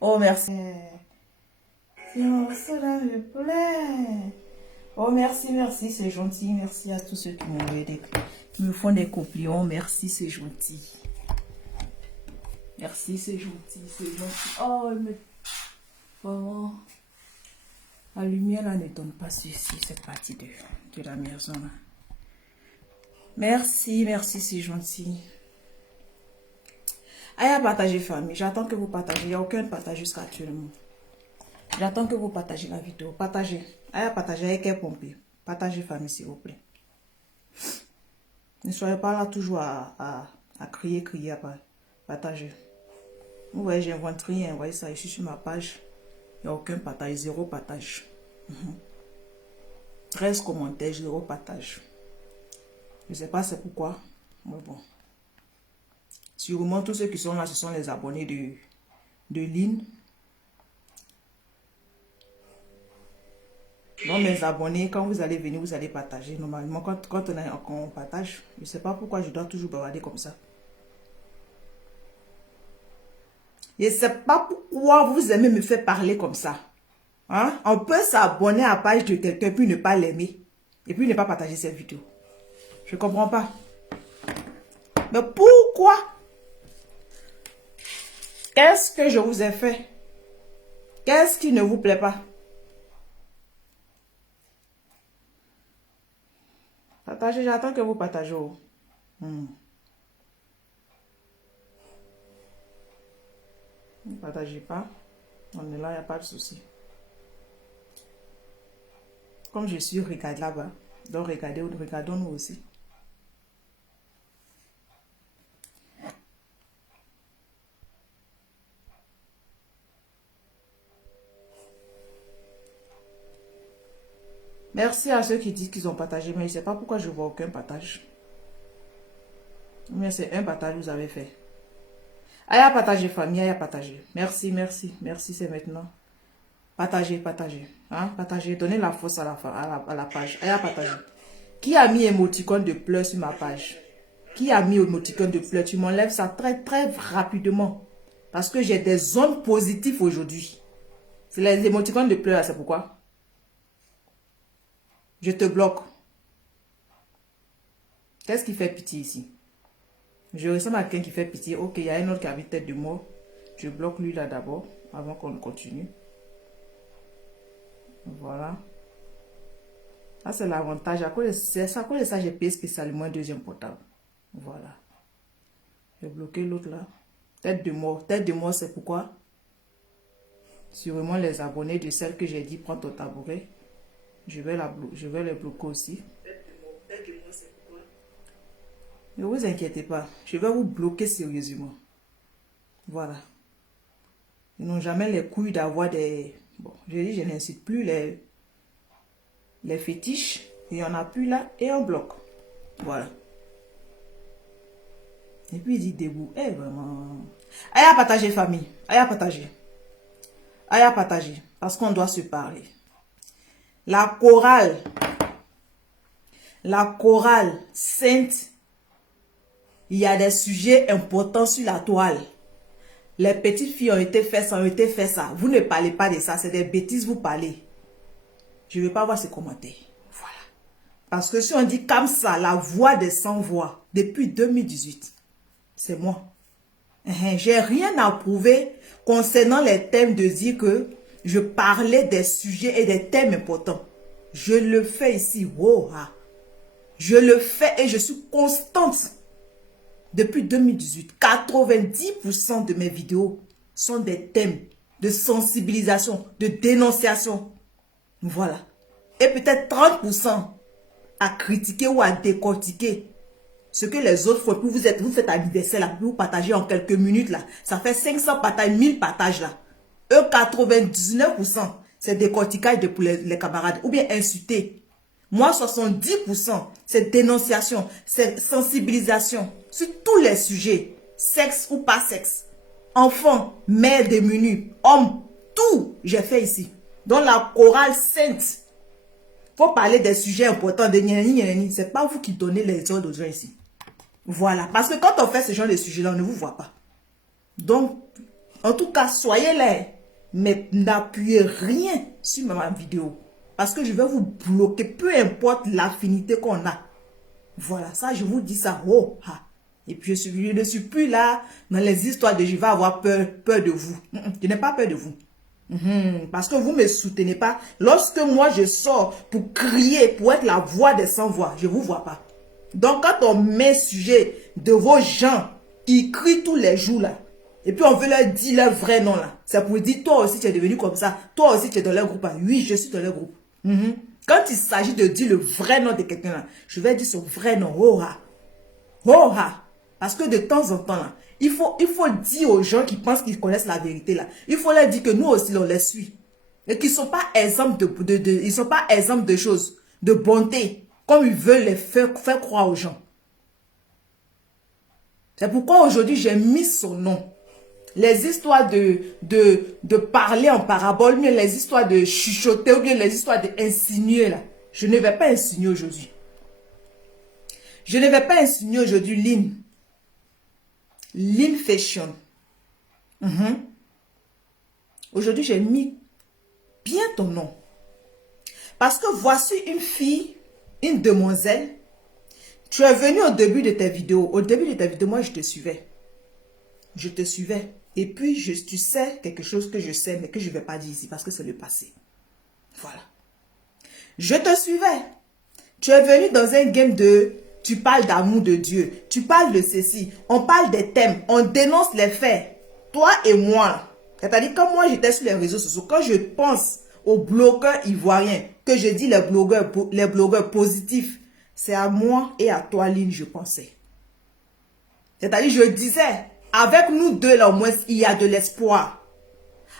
Oh, merci. Cela me plaît. Oh, merci, merci, c'est gentil. Merci à tous ceux qui m'ont aidé, qui me font des compliments. Merci, c'est gentil. Merci, c'est gentil, c'est gentil. Oh, mais vraiment, la lumière là ne donne pas ceci, cette partie de la maison là. Merci, merci, c'est gentil. Allez à partager, famille. J'attends que vous partagez. Il n'y a aucun partage jusqu'à actuellement. J'attends que vous partagez la vidéo. Partagez. Allez à partager avec quel pompier. Partagez, famille, s'il vous plaît. Ne soyez pas là toujours à crier, partagez. Vous voyez, j'invente rien. Vous voyez ça, ici sur ma page. Il n'y a aucun partage, zéro partage. 13 commentaires, zéro partage. Je ne sais pas c'est pourquoi. Mais bon. Sûrement, tous ceux qui sont là, ce sont les abonnés de Lynn. Donc, mes abonnés, quand vous allez venir, vous allez partager. Normalement, quand on partage, je ne sais pas pourquoi je dois toujours bavarder comme ça. Je ne sais pas pourquoi vous aimez me faire parler comme ça. Hein? On peut s'abonner à la page de quelqu'un, puis ne pas l'aimer. Et puis ne pas partager cette vidéo. Je ne comprends pas. Mais pourquoi? Qu'est-ce que je vous ai fait? Qu'est-ce qui ne vous plaît pas? Partagez, j'attends que vous partagez. Ne partagez pas. On est là, il n'y a pas de souci. Comme je suis, regarde là-bas. Donc regardons-nous aussi. Merci à ceux qui disent qu'ils ont partagé, mais je ne sais pas pourquoi je ne vois aucun partage. Mais c'est un partage que vous avez fait. Allez à partager, famille, allez à partager. Merci, merci, merci, c'est maintenant. Partagez, partagez. Hein? Partagez, donnez la force à la page. Allez à partager. Qui a mis émoticône de pleurs sur ma page? Qui a mis émoticône de pleurs? Tu m'enlèves ça très, très rapidement. Parce que j'ai des zones positives aujourd'hui. C'est les émoticônes de pleurs, c'est pourquoi? Je te bloque. Qu'est-ce qui fait pitié ici? Je ressemble à quelqu'un qui fait pitié. Ok, il y a un autre qui a mis tête de mort. Je bloque lui là d'abord, avant qu'on continue. Voilà. Ça, c'est l'avantage. À cause de ça, j'ai payé spécialement un deuxième portable. Voilà. J'ai bloqué l'autre là. Tête de mort. Tête de mort, c'est pourquoi? Sûrement les abonnés de celle que j'ai dit, prends ton tabouret. Je vais les bloquer aussi. Tête de mort, c'est pourquoi? Ne vous inquiétez pas. Je vais vous bloquer sérieusement. Voilà. Ils n'ont jamais les couilles d'avoir des... Bon, je dis, je n'incite plus les fétiches. Il y en a plus là et on bloque. Voilà. Et puis il dit debout. Eh vraiment. Allez à partager, famille. Allez à partager. Allez à partager. Parce qu'on doit se parler. La chorale sainte. Il y a des sujets importants sur la toile. Les petites filles ont été fait ça, Vous ne parlez pas de ça. C'est des bêtises, vous parlez. Je ne veux pas voir ces commentaires. Voilà. Parce que si on dit comme ça, la voix des sans-voix, depuis 2018, c'est moi. J'ai rien à prouver concernant les thèmes de dire que je parlais des sujets et des thèmes importants. Je le fais ici. Wow. Je le fais et je suis constante. Depuis 2018, 90% de mes vidéos sont des thèmes de sensibilisation, de dénonciation. Voilà. Et peut-être 30% à critiquer ou à décortiquer ce que les autres font. Vous faites anniversaire là, vous partagez en quelques minutes là. Ça fait 500 partages, 1000 partages là. Eux, 99%, c'est décortiquage pour les camarades. Ou bien insulter. Moi, 70%, c'est dénonciation, c'est sensibilisation sur tous les sujets, sexe ou pas sexe, enfants, mères démunies, hommes, tout, j'ai fait ici. Dans la chorale sainte, faut parler des sujets importants, de gna c'est pas vous qui donnez les ordres aux gens ici. Voilà, parce que quand on fait ce genre de sujets-là, on ne vous voit pas. Donc, En tout cas, soyez là. Mais n'appuyez rien sur ma vidéo. Parce que je vais vous bloquer, peu importe l'affinité qu'on a. Voilà, ça, je vous dis ça. Oh, ah. Et puis, je ne suis plus là dans les histoires de je vais avoir peur de vous. Je n'ai pas peur de vous. Parce que vous ne me soutenez pas. Lorsque moi, je sors pour crier, pour être la voix des sans-voix, je ne vous vois pas. Donc, quand on met sujet de vos gens qui crient tous les jours là, et puis on veut leur dire leur vrai nom là, c'est pour dire, toi aussi tu es devenu comme ça, toi aussi tu es dans leur groupe. Oui, je suis dans leur groupe. Quand il s'agit de dire le vrai nom de quelqu'un là, je vais dire son vrai nom. Oh ah. Oh ah. Parce que de temps en temps là, il faut dire aux gens qui pensent qu'ils connaissent la vérité là, il faut leur dire que nous aussi on les suit. Et qu'ils ne sont pas exemples ils sont pas exemples de choses, de bonté, comme ils veulent les faire croire aux gens. C'est pourquoi aujourd'hui j'ai mis son nom. Les histoires de parler en parabole, ou bien les histoires de chuchoter, ou bien les histoires d'insinuer là. Je ne vais pas insinuer aujourd'hui. Je ne vais pas insinuer aujourd'hui Lynn. Lynn Fashion. Aujourd'hui, j'ai mis bien ton nom. Parce que voici une fille, une demoiselle. Tu es venue au début de tes vidéos. Au début de tes vidéos, moi, je te suivais. Je te suivais. Et puis, tu sais quelque chose que je sais, mais que je ne vais pas dire ici parce que c'est le passé. Voilà. Je te suivais. Tu es venu dans un game de... Tu parles d'amour de Dieu. Tu parles de ceci. On parle des thèmes. On dénonce les faits. Toi et moi. C'est-à-dire, quand moi, j'étais sur les réseaux sociaux, quand je pense aux blogueurs ivoiriens, que je dis les blogueurs positifs, c'est à moi et à toi, Lynn, je pensais. C'est-à-dire, je disais, avec nous deux, là, au moins, il y a de l'espoir.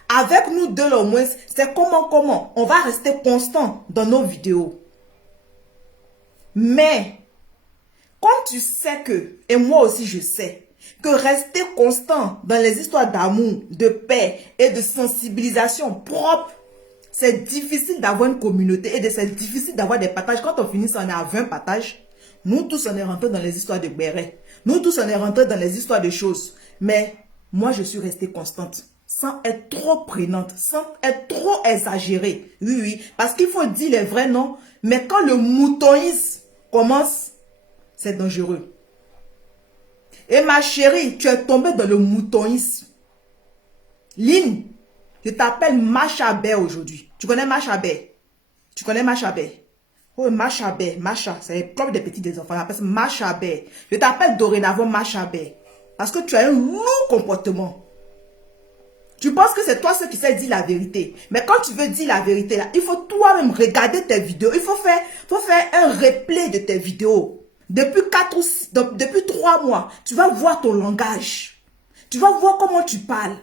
Avec nous deux, là, au moins, c'est comment. On va rester constant dans nos vidéos. Mais, comme tu sais que, et moi aussi je sais, que rester constant dans les histoires d'amour, de paix et de sensibilisation propre, c'est difficile d'avoir une communauté et c'est difficile d'avoir des partages. Quand on finit, on est à 20 partages. Nous tous, on est rentrés dans les histoires de béret. Nous tous, on est rentrés dans les histoires de choses. Mais moi, je suis restée constante, sans être trop prenante, sans être trop exagérée. Oui, parce qu'il faut dire les vrais noms. Mais quand le moutonisme commence, c'est dangereux. Et ma chérie, tu es tombée dans le moutonisme. Lynn, je t'appelle Machabé aujourd'hui. Tu connais Machabé? Tu connais Machabé? Oh, Machabé, Macha, c'est comme des petits des enfants. On appelle ça Machabé. Je t'appelle dorénavant Machabé. Parce que tu as un lourd comportement. Tu penses que c'est toi ce qui sais dire la vérité. Mais quand tu veux dire la vérité, là, il faut toi-même regarder tes vidéos. Il faut faire un replay de tes vidéos. Depuis 3 mois, tu vas voir ton langage. Tu vas voir comment tu parles.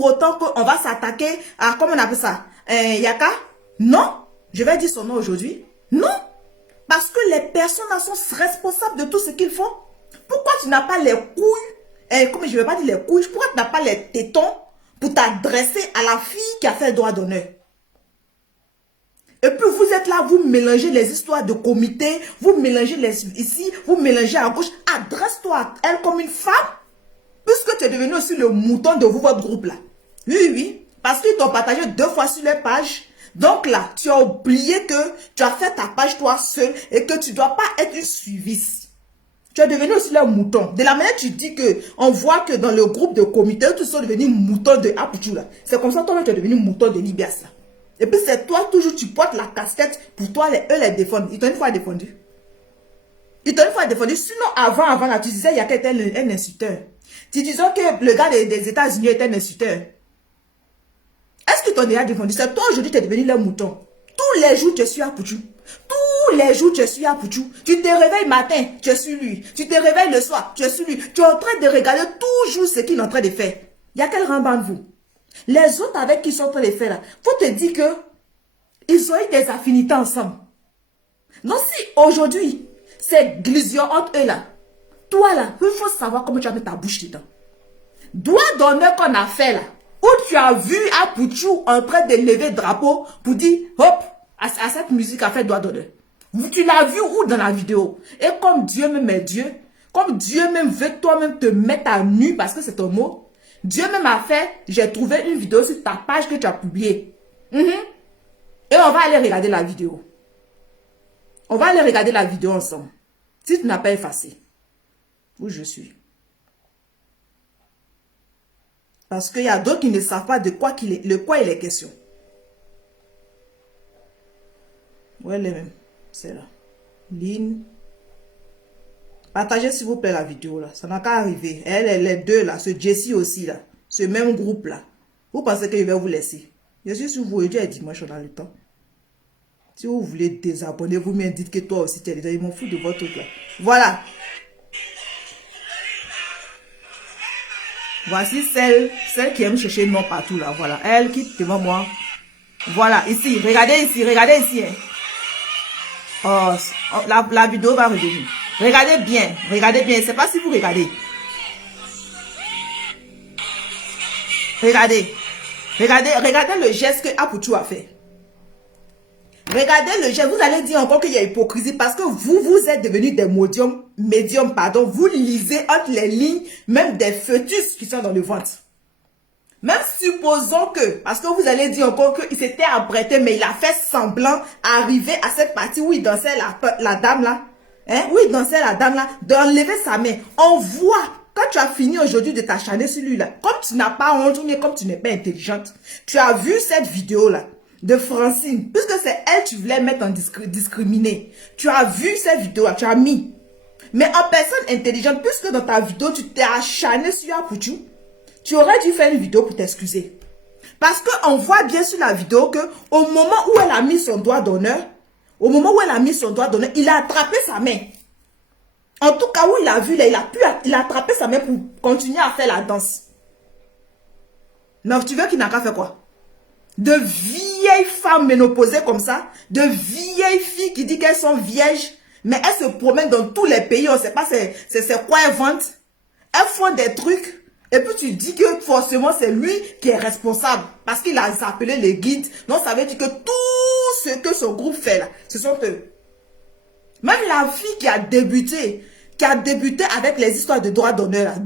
pour autant qu'on va s'attaquer à, comment on appelle ça, Yaka? Non, je vais dire son nom aujourd'hui. Non, parce que les personnes sont responsables de tout ce qu'ils font. Pourquoi tu n'as pas les couilles, comme je ne vais pas dire les couilles, pourquoi tu n'as pas les tétons pour t'adresser à la fille qui a fait le droit d'honneur? Et puis vous êtes là, vous mélangez les histoires de comité, vous mélangez ici, vous mélangez à gauche. Adresse-toi à elle comme une femme, puisque tu es devenu aussi le mouton de vous, votre groupe là. Oui, oui, parce qu'ils t'ont partagé 2 fois sur les pages. Donc là, tu as oublié que tu as fait ta page toi seul et que tu ne dois pas être une suivisse. Tu es devenu aussi le mouton. De la manière tu dis que on voit que dans le groupe de comité, tous sont devenus moutons de Apuchou là. C'est comme ça toi tu es devenu mouton de Libias là. Et puis c'est toi toujours, tu portes la casquette pour toi, eux les défendre. Ils t'ont une fois défendu. Ils t'ont une fois défendu. Sinon, avant là, tu disais il y a quelqu'un un insulteur. Tu disais que le gars des États-Unis était un insulteur. Est-ce qu'ils t'ont déjà défendu? C'est toi aujourd'hui, tu es devenu le mouton. Tous les jours, tu suis à Pouchou. Tous les jours, tu suis à Pouchou. Tu te réveilles matin, tu suis lui. Tu te réveilles le soir, tu suis lui. Tu es en train de regarder toujours ce qu'il est en train de faire. Il y a quel rang de vous? Les autres avec qui ils sont en train de faire là, faut te dire que ils ont eu des affinités ensemble. Donc si aujourd'hui, c'est glission entre eux là, toi là, il faut savoir comment tu vas mettre ta bouche dedans. Doigt d'honneur qu'on a fait là, où tu as vu Apuchou en train de lever le drapeau pour dire, hop, à cette musique a fait doigt d'honneur. Tu l'as vu où dans la vidéo? Et comme Dieu même est Dieu, comme Dieu même veut toi-même te mettre à nu parce que c'est ton mot, Dieu même a fait, j'ai trouvé une vidéo sur ta page que tu as publiée. Et on va aller regarder la vidéo. On va aller regarder la vidéo ensemble. Si tu n'as pas effacé. Où je suis. Parce qu'il y a d'autres qui ne savent pas de quoi il est question. Où elle est même? C'est là. Ligne. Partagez s'il vous plaît la vidéo là. Ça n'a qu'à arriver. Elle, les deux là. Ce Jessie aussi là. Ce même groupe là. Vous pensez qu'il va vous laisser? Je suis sur vous. Aujourd'hui est dimanche, on a le temps. Si vous voulez désabonner, vous me dites que toi aussi tu es dedans. Ils m'en foutent de votre truc là. Voilà. Voici celle qui aime chercher le nom partout là. Voilà. Elle qui est devant moi. Voilà. Ici. Regardez ici. Regardez ici. Hein. Oh, la vidéo va revenir. Regardez bien. Regardez bien. Je ne sais pas si vous regardez. Regardez. Regardez le geste que Apuchou a fait. Regardez le geste. Vous allez dire encore qu'il y a hypocrisie parce que vous êtes devenus des médiums, pardon. Vous lisez entre les lignes, même des fœtus qui sont dans le ventre. Même supposons que, parce que vous allez dire encore qu'il s'était apprêté, mais il a fait semblant arriver à cette partie où il dansait la dame là. Hein? Où il dansait la dame là, d'enlever sa main. On voit, quand tu as fini aujourd'hui de t'acharner sur lui là, comme tu n'as pas honte, ou bien comme tu n'es pas intelligente, tu as vu cette vidéo là de Francine, puisque c'est elle que tu voulais mettre en discriminé. Tu as vu cette vidéo là, tu as mis. Mais en personne intelligente, puisque dans ta vidéo, tu t'es acharné sur Apuchou, tu aurais dû faire une vidéo pour t'excuser. Parce qu'on voit bien sur la vidéo que au moment où elle a mis son doigt d'honneur, il a attrapé sa main. En tout cas, où il a vu, là, il a attrapé sa main pour continuer à faire la danse. Mais tu veux qu'il n'a qu'à faire quoi? De vieilles femmes ménopausées comme ça, de vieilles filles qui disent qu'elles sont vierges, mais elles se promènent dans tous les pays, on ne sait pas c'est quoi elles vendent. Elles font des trucs. Et puis tu dis que forcément c'est lui qui est responsable parce qu'il a appelé les guides. Donc ça veut dire que tout ce que son groupe fait là, ce sont eux. Même la fille qui a débuté avec les histoires de droit d'honneur,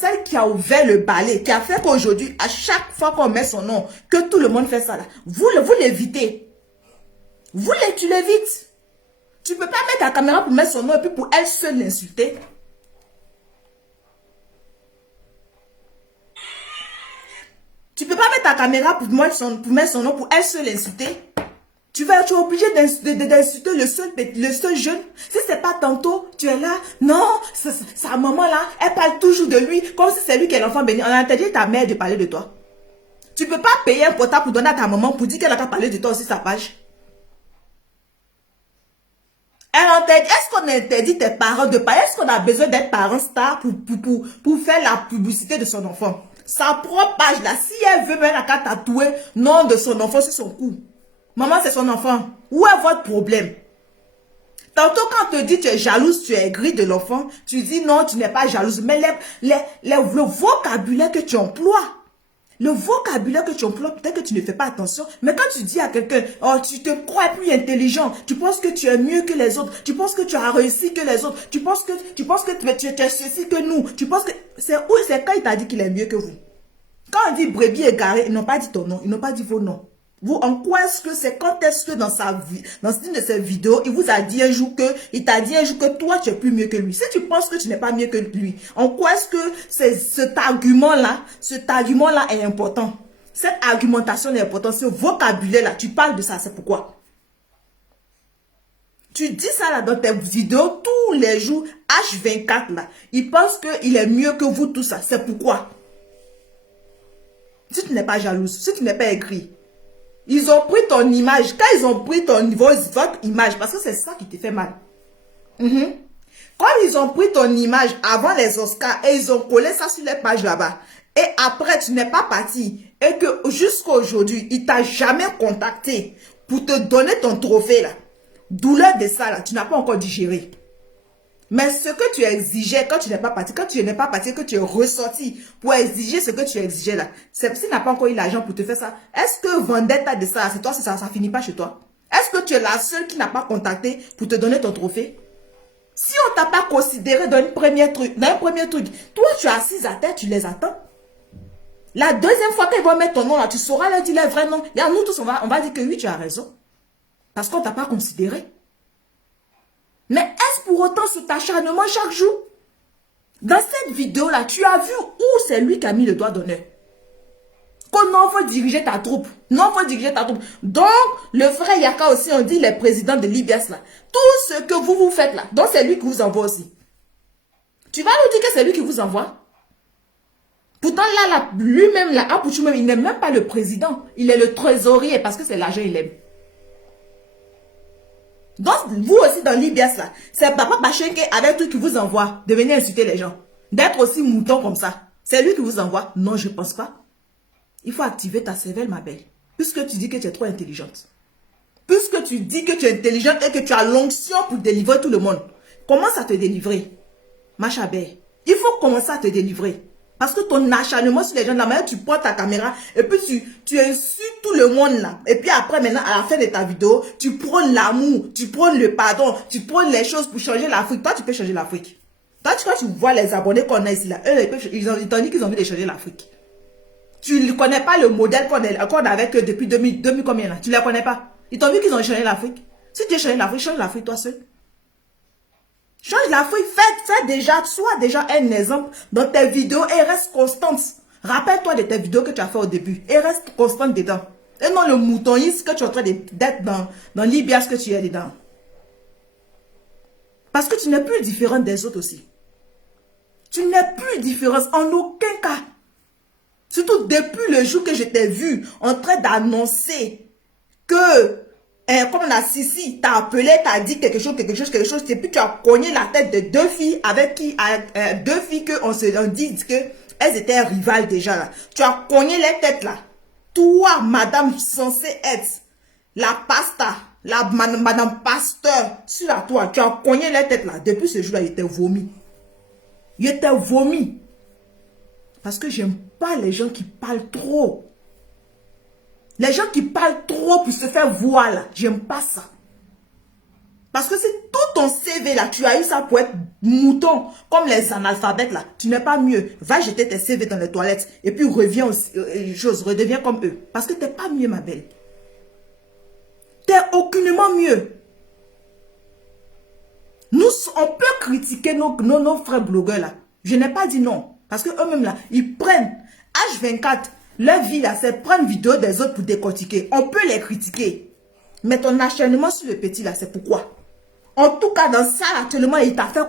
celle qui a ouvert le balai, qui a fait qu'aujourd'hui, à chaque fois qu'on met son nom, que tout le monde fait ça là, vous l'évitez. Tu l'évites. Tu ne peux pas mettre ta caméra pour mettre son nom et puis pour elle seule l'insulter. Tu ne peux pas mettre ta caméra pour mettre son nom pour elle seule l'insulter. Tu es obligé d'insulter le seul jeune. Si ce n'est pas tantôt, tu es là. Non, sa maman là, elle parle toujours de lui comme si c'est lui qui est l'enfant béni. On a interdit ta mère de parler de toi. Tu ne peux pas payer un quota pour donner à ta maman pour dire qu'elle a qu'à parler de toi aussi sa page. Est-ce qu'on interdit tes parents de parler? Est-ce qu'on a besoin d'être parents stars pour faire la publicité de son enfant? sa propre page là. Si elle veut, elle n'a qu'à tatouer nom de son enfant sur son cou. Maman, c'est son enfant. Où est votre problème? Tantôt, quand on te dit tu es jalouse, tu es aigrie de l'enfant, tu dis non, tu n'es pas jalouse. Mais le vocabulaire que tu emploies, peut-être que tu ne fais pas attention. Mais quand tu dis à quelqu'un, oh, tu te crois plus intelligent, tu penses que tu es mieux que les autres, tu penses que tu as réussi que les autres, tu penses que tu es ceci que nous, tu penses que c'est quand il t'a dit qu'il est mieux que vous. Quand on dit brebis égaré, ils n'ont pas dit ton nom, ils n'ont pas dit vos noms. Vous, en quoi est-ce que c'est, quand est-ce que dans une de ses vidéos, il t'a dit un jour que toi, tu es plus mieux que lui. Si tu penses que tu n'es pas mieux que lui, en quoi est-ce que cet argument-là est important? Cette argumentation est importante, ce vocabulaire-là, tu parles de ça, c'est pourquoi? Tu dis ça là dans tes vidéos tous les jours, H24 là. Il pense qu'il est mieux que vous, tout ça, c'est pourquoi? Si tu n'es pas jalouse, si tu n'es pas aigri, ils ont pris ton image. Quand ils ont pris votre image, parce que c'est ça qui te fait mal. Quand ils ont pris ton image avant les Oscars et ils ont collé ça sur les pages là-bas, et après tu n'es pas parti, et que jusqu'à aujourd'hui, il t'a jamais contacté pour te donner ton trophée là, douleur de ça là, tu n'as pas encore digéré. Mais ce que tu exigeais quand tu n'es pas parti, que tu es ressorti pour exiger ce que tu exigeais là, c'est s'il n'a pas encore eu l'argent pour te faire ça. Est-ce que vendetta de ça, c'est toi, ça finit pas chez toi? Est-ce que tu es la seule qui n'a pas contacté pour te donner ton trophée? Si on t'a pas considéré dans un premier truc, toi tu es assise à terre, tu les attends. La deuxième fois qu'ils vont mettre ton nom là, tu sauras leur dire les vrais noms. Et nous tous, on va dire que oui, tu as raison. Parce qu'on t'a pas considéré. Mais est-ce pour autant cet acharnement chaque jour? Dans cette vidéo-là, tu as vu où c'est lui qui a mis le doigt d'honneur? Qu'on non, faut diriger ta troupe. Non, faut diriger ta troupe. Donc, le frère Yaka aussi, on dit les présidents de Libias là. Tout ce que vous faites là, donc c'est lui qui vous envoie aussi. Tu vas nous dire que c'est lui qui vous envoie? Pourtant là lui-même là, même, il n'est même pas le président. Il est le trésorier parce que c'est l'argent il aime. Donc, vous aussi dans Libias là, c'est Papa Bachenke avec tout qui vous envoie de venir insulter les gens. D'être aussi mouton comme ça. C'est lui qui vous envoie? Non, je ne pense pas. Il faut activer ta cervelle, ma belle. Puisque tu dis que tu es trop intelligente. Puisque tu dis que tu es intelligente et que tu as l'onction pour délivrer tout le monde. Commence à te délivrer. Ma chabelle. Il faut commencer à te délivrer. Parce que ton acharnement sur les gens, la manière tu prends ta caméra et puis tu insultes tout le monde là. Et puis après, maintenant, à la fin de ta vidéo, tu prends l'amour, tu prends le pardon, tu prends les choses pour changer l'Afrique. Toi, tu peux changer l'Afrique. Toi, quand tu vois les abonnés qu'on a ici là, eux, ils t'ont dit qu'ils ont envie de changer l'Afrique. Tu ne connais pas le modèle qu'on a avec eux depuis 2000 combien là? Tu ne les connais pas. Ils t'ont vu qu'ils ont changé l'Afrique. Si tu veux changer l'Afrique, change l'Afrique toi seul. Change l'Afrique, fais déjà, sois déjà un exemple dans tes vidéos et reste constante. Rappelle-toi de tes vidéos que tu as fait au début et reste constante dedans. Et non le moutoniste que tu es en train d'être dans l'Ibias que tu es dedans. Parce que tu n'es plus différente des autres aussi. Tu n'es plus différente en aucun cas. Surtout depuis le jour que je t'ai vu en train d'annoncer que comme la Sissi t'a appelé, t'a dit quelque chose, et puis tu as cogné la tête de deux filles avec qui, deux filles on dit que elles étaient rivales déjà là. Tu as cogné les têtes là. Toi, madame censée être la pasta, madame pasteur sur la toile, tu as cogné les têtes là. Depuis ce jour-là, il était vomi. Il était vomi. Parce que j'aime pas les gens qui parlent trop. Les gens qui parlent trop pour se faire voir là, j'aime pas ça. Parce que si tout ton CV là, tu as eu ça pour être mouton, comme les analphabètes là, tu n'es pas mieux. Va jeter tes CV dans les toilettes et puis redeviens comme eux. Parce que tu n'es pas mieux, ma belle. Tu n'es aucunement mieux. On peut critiquer nos frères blogueurs là. Je n'ai pas dit non. Parce qu'eux-mêmes là, ils prennent H24. Leur vie là, c'est prendre vidéo des autres pour décortiquer. On peut les critiquer. Mais ton acharnement sur le petit là, c'est pourquoi? En tout cas, dans ça, actuellement, il t'a fait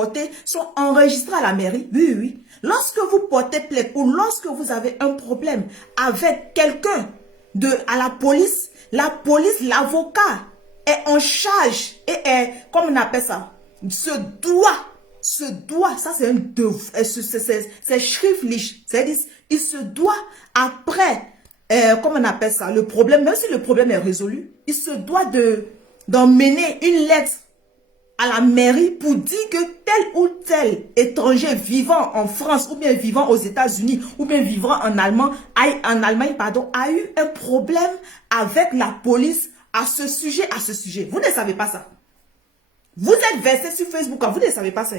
portez sont enregistrés à la mairie. Oui, oui. Lorsque vous portez plainte ou lorsque vous avez un problème avec quelqu'un à la police, l'avocat est en charge et est, comme on appelle ça, se doit, ça c'est un devoir, c'est schriftlich, c'est-à-dire, il se doit après, comment on appelle ça, le problème, même si le problème est résolu, il se doit d'emmener une lettre à la mairie pour dire que tel ou tel étranger vivant en France ou bien vivant aux États-Unis ou bien vivant en Allemagne, a eu un problème avec la police à ce sujet, Vous ne savez pas ça. Vous êtes versé sur Facebook, vous ne savez pas ça.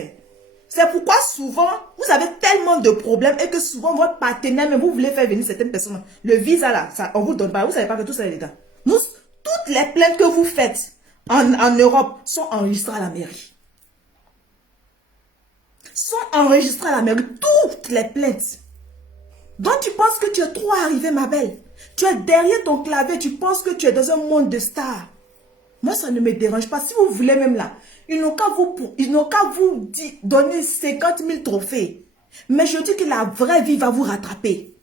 C'est pourquoi souvent, vous avez tellement de problèmes et que souvent votre partenaire, même vous voulez faire venir certaines personnes. Le visa là, ça, on vous donne pas. Vous savez pas que tout ça est légal. Toutes les plaintes que vous faites en Europe sont enregistrées à la mairie. Sont enregistrées à la mairie. Toutes les plaintes. Donc tu penses que tu es trop arrivé, ma belle. Tu es derrière ton clavier, tu penses que tu es dans un monde de stars. Moi, ça ne me dérange pas. Si vous voulez même là, ils n'ont qu'à vous donner 50 000 trophées. Mais je dis que la vraie vie va vous rattraper.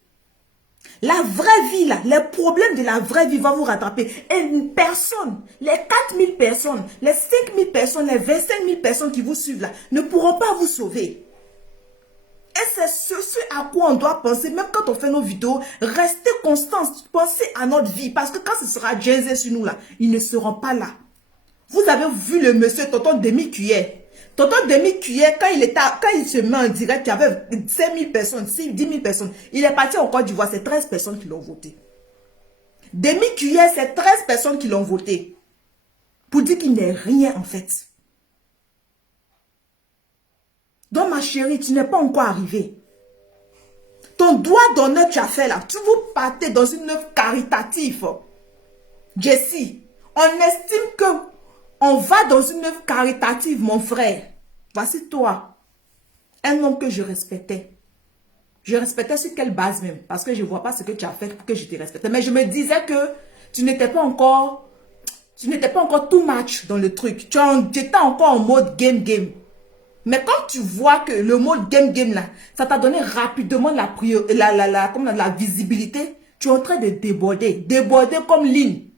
La vraie vie, là, les problèmes de la vraie vie vont vous rattraper. Et une personne, les 4 000 personnes, les 5 000 personnes, les 25 000 personnes qui vous suivent là, ne pourront pas vous sauver. Et c'est ce à quoi on doit penser, même quand on fait nos vidéos, restez constants, pensez à notre vie. Parce que quand ce sera Jay-Z sur nous là, ils ne seront pas là. Vous avez vu le monsieur Tonton Demi-Cuillère. Tonton Demi-Cuillère, quand il se met en direct, il y avait 5 000 personnes, 10 000 personnes. Il est parti en Côte d'Ivoire, c'est 13 personnes qui l'ont voté. Demi-Cuillère, c'est 13 personnes qui l'ont voté. Pour dire qu'il n'est rien en fait. Donc ma chérie, tu n'es pas encore arrivée. Ton droit d'honneur tu as fait là. Tu vous partez dans une œuvre caritative. Jessie, on estime que on va dans une œuvre caritative, mon frère. Voici toi, un homme que je respectais. Je respectais sur quelle base même? Parce que je ne vois pas ce que tu as fait pour que je te respecte. Mais je me disais que tu n'étais pas encore too much dans le truc. Tu étais encore en mode game. Mais quand tu vois que le mode game là, ça t'a donné rapidement la visibilité, tu es en train de déborder. Déborder comme Lynn.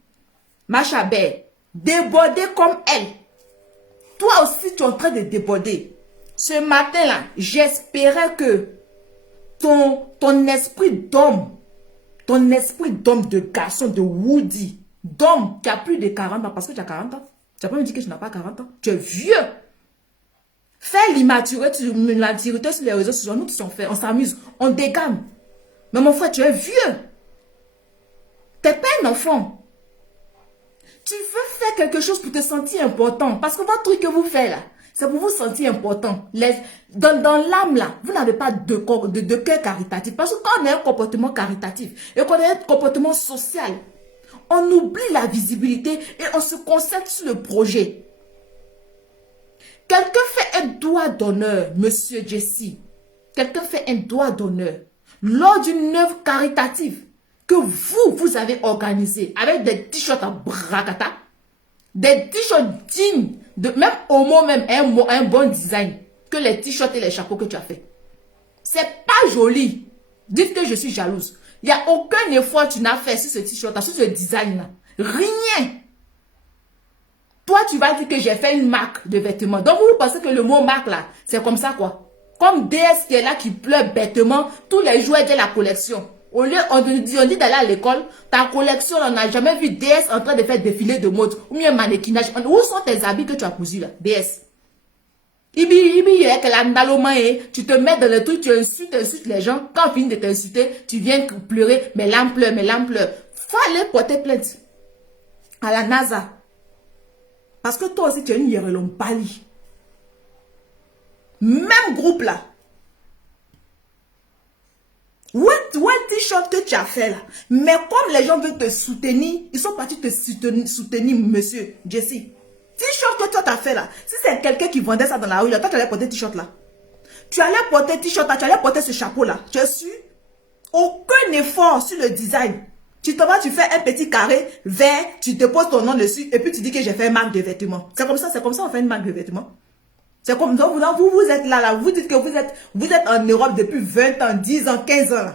Macha Belle. Déborder comme elle. Toi aussi, tu es en train de déborder. Ce matin-là, j'espérais que ton esprit d'homme, de garçon, de Woody, d'homme qui a plus de 40 ans, parce que tu as 40 ans. Tu n'as pas me dit que tu n'as pas 40 ans. Tu es vieux. Fais l'immaturité sur les réseaux sociaux. Nous qui sommes faits, on s'amuse, on dégamme. Mais mon frère, tu es vieux. Tu n'es pas un enfant. Tu veux faire quelque chose pour te sentir important. Parce que votre truc que vous faites là, c'est pour vous sentir important. Dans l'âme là, vous n'avez pas de cœur caritatif. Parce que quand on a un comportement caritatif et qu'on a un comportement social, on oublie la visibilité et on se concentre sur le projet. Quelqu'un fait un doigt d'honneur, monsieur Jessie. Quelqu'un fait un doigt d'honneur lors d'une œuvre caritative que vous avez organisé avec des t-shirts à bracata, des t-shirts dignes, même au mot même, un bon design, que les t-shirts et les chapeaux que tu as fait. C'est pas joli. Dites que je suis jalouse. Il n'y a aucun effort que tu n'as fait sur ce t-shirt, sur ce design-là. Rien. Toi, tu vas dire que j'ai fait une marque de vêtements. Donc, vous pensez que le mot marque là, c'est comme ça quoi. Comme DS qui est là, qui pleure bêtement, tous les jouets de la collection. Au lieu, on dit d'aller à l'école, ta collection, on n'a jamais vu DS en train de faire défiler de mode ou bien mannequinage. Où sont tes habits que tu as cousus là, DS? Tu te mets dans le truc, tu insultes les gens. Quand on finit de t'insulter, tu viens pleurer, mes larmes pleurent. Faut aller porter plainte à la NASA. Parce que toi aussi, tu es une Yerelon Bali. Même groupe là. Ouais, t-shirt que tu as fait là. Mais comme les gens veulent te soutenir, ils sont partis te soutenir, monsieur Jessie. T-shirt que toi t'as fait là. Si c'est quelqu'un qui vendait ça dans la rue là, toi tu allais porter t-shirt là. Tu allais porter t-shirt là, tu allais porter ce chapeau là. Tu as su? Aucun effort sur le design. Tu te vas, tu fais un petit carré vert, tu te poses ton nom dessus et puis tu dis que j'ai fait une marque de vêtements. C'est comme ça on fait une marque de vêtements. C'est comme ça, vous êtes là, vous dites que vous êtes en Europe depuis 20 ans, 10 ans, 15 ans.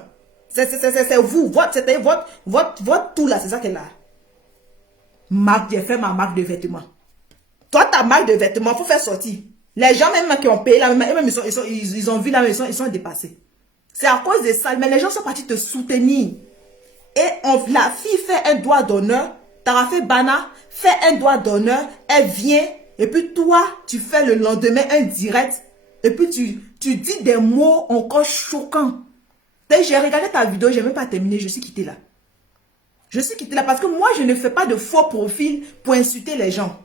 C'est vous, votre tout là, c'est ça qu'elle a. J'ai fait ma marque de vêtements. Toi, ta marque de vêtements, il faut faire sortir. Les gens même qui ont payé là, même ils ont vu là, ils sont dépassés. C'est à cause de ça, mais les gens sont partis te soutenir. Et la fille fait un doigt d'honneur, t'as fait Bana, fait un doigt d'honneur, elle vient, et puis toi, tu fais le lendemain un direct, et puis tu dis des mots encore choquants. J'ai regardé ta vidéo, je n'ai même pas terminé, je suis quittée là. Je suis quittée là parce que moi, je ne fais pas de faux profil pour insulter les gens.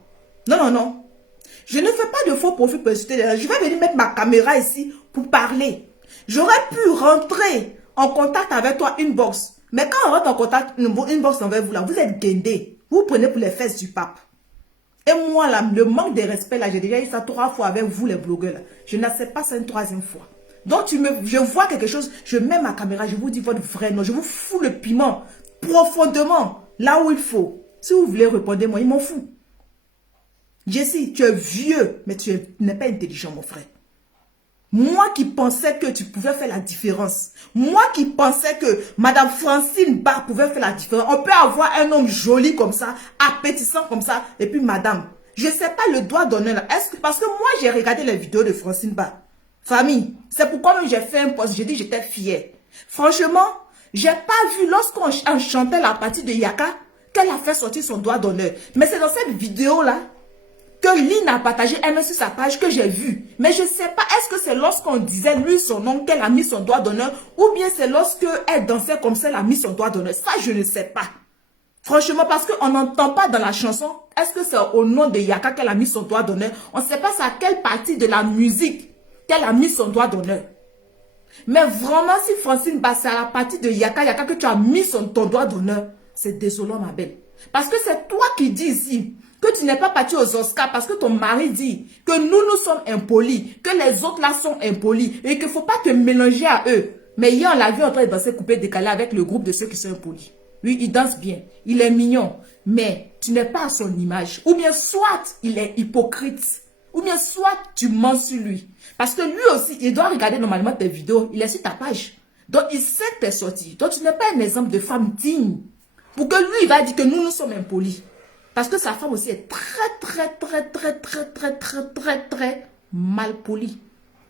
Non, non, non. Je ne fais pas de faux profil pour insulter les gens. Je vais venir mettre ma caméra ici pour parler. J'aurais pu rentrer en contact avec toi inbox. Mais quand on rentre en contact inbox envers vous là, vous êtes guindé. Vous prenez pour les fesses du pape. Et moi là, le manque de respect là, j'ai déjà eu ça 3 fois avec vous les blogueurs là. Je n'accepte pas ça une 3e fois. Donc je vois quelque chose, je mets ma caméra, je vous dis votre vrai nom, je vous fous le piment profondément là où il faut. Si vous voulez répondre moi, il m'en fout. Jessie, tu es vieux, mais tu n'es pas intelligent mon frère. Moi qui pensais que tu pouvais faire la différence. Moi qui pensais que Madame Francine Barre pouvait faire la différence. On peut avoir un homme joli comme ça, appétissant comme ça. Et puis madame, je ne sais pas le doigt d'honneur. Parce que moi j'ai regardé les vidéos de Francine Barre. Famille, c'est pourquoi même j'ai fait un post. J'ai dit que j'étais fière. Franchement, j'ai pas vu lorsqu'on chantait la partie de Yaka qu'elle a fait sortir son doigt d'honneur. Mais c'est dans cette vidéo là que Lynn a partagé elle sur sa page que j'ai vu. Mais je ne sais pas, est-ce que c'est lorsqu'on disait lui son nom qu'elle a mis son doigt d'honneur ou bien c'est lorsque elle dansait comme ça, elle a mis son doigt d'honneur. Ça, je ne sais pas. Franchement, parce qu'on n'entend pas dans la chanson, est-ce que c'est au nom de Yaka qu'elle a mis son doigt d'honneur? On ne sait pas c'est à quelle partie de la musique qu'elle a mis son doigt d'honneur. Mais vraiment, si Francine Basse, c'est à la partie de Yaka que tu as mis ton doigt d'honneur, c'est désolant ma belle. Parce que c'est toi qui dis ici que tu n'es pas parti aux Oscars parce que ton mari dit que nous sommes impolis, que les autres là sont impolis et qu'il ne faut pas te mélanger à eux. Mais hier, on l'a vu en train de danser coupé décalé avec le groupe de ceux qui sont impolis. Oui, il danse bien, il est mignon, mais tu n'es pas à son image. Ou bien soit il est hypocrite, ou bien soit tu mens sur lui. Parce que lui aussi, il doit regarder normalement tes vidéos, il est sur ta page. Donc il sait que tu es sorti. Donc tu n'es pas un exemple de femme digne. Pour que lui, il va dire que nous sommes impolis. Parce que sa femme aussi est très mal polie.